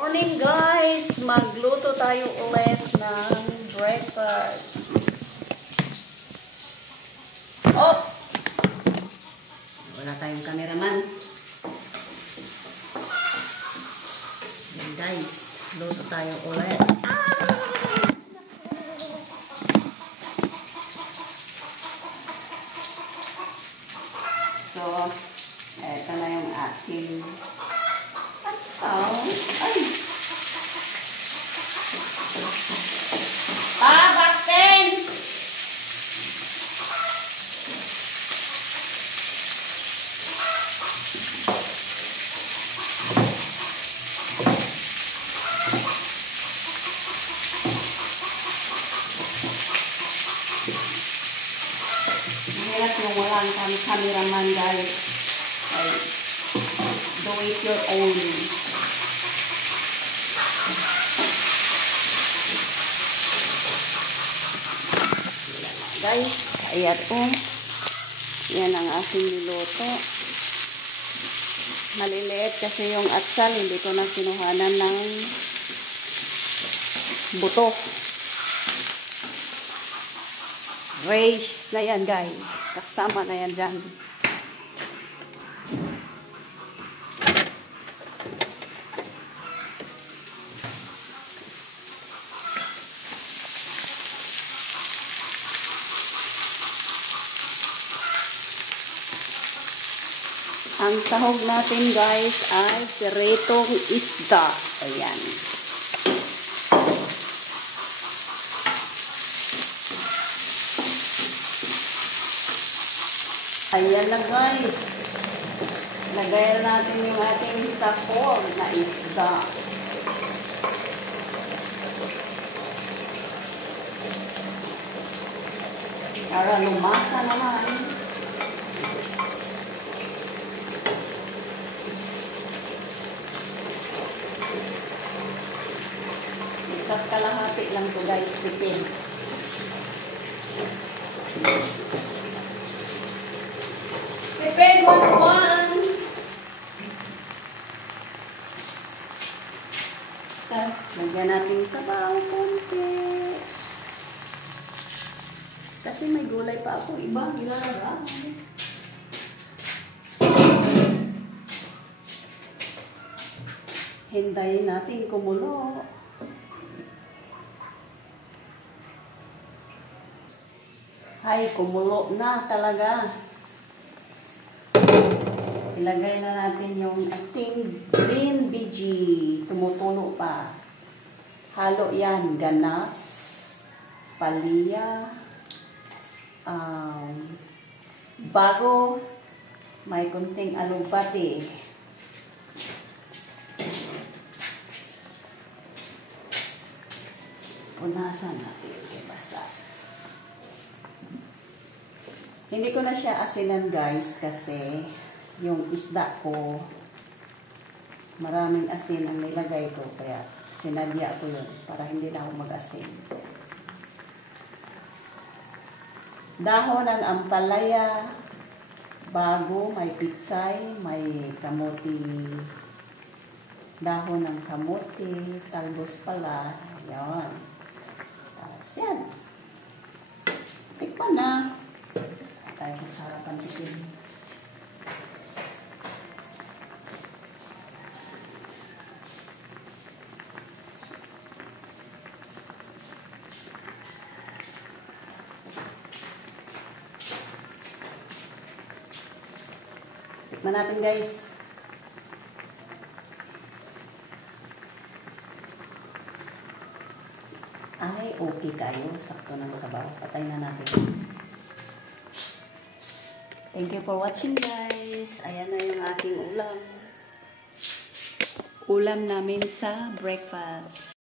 Morning guys! Magluto tayo ulit ng breakfast. Oh! Wala tayong cameraman. Yan guys, luto tayo ulit. So, eto na yung ating atsaw. Ay! Bakten! Mahirap yung walang cameraman guys. Ay, do it your own. Guys, ayan po. Yan ang aking niluto. Maliliit kasi yung atsal. Hindi ko na kinuhanan ng buto. Race na yan guys. Kasama na yan dyan. Ang sahog natin guys ay piritong isda. Ayan. Ayan na guys. Lagayan natin yung ating sahog na isda. Para lumasa naman. Isa't kalahati lang to guys, tipid. Tipid 1-1. Tapos, lagyan natin sabaw konti. Kasi may gulay pa ako, iba, ilalagay. Hintayin natin kumulo. Ay, kumulo na talaga. Ilagay na natin yung ating green veggie. Tumutulo pa. Halo yan. Ganas, palya, baro, may kunting alugbati. Punasan natin. Basa. Hindi ko na siya asinan guys kasi yung isda ko maraming asin ang nilagay ko kaya sinadya ko yun para hindi na ako mag-asin. Dahon ng ampalaya, bago, may pitsay, may kamuti, dahon ng kamuti, talbos pala, yan. Tapos yan. Tikman na. Tayo kung sarapan titin. Tikman natin guys. Ay, okay tayo. Sakto ng sabaw. Patay na natin. Thank you for watching guys. Ayan na yung aking ulam. Ulam namin sa breakfast.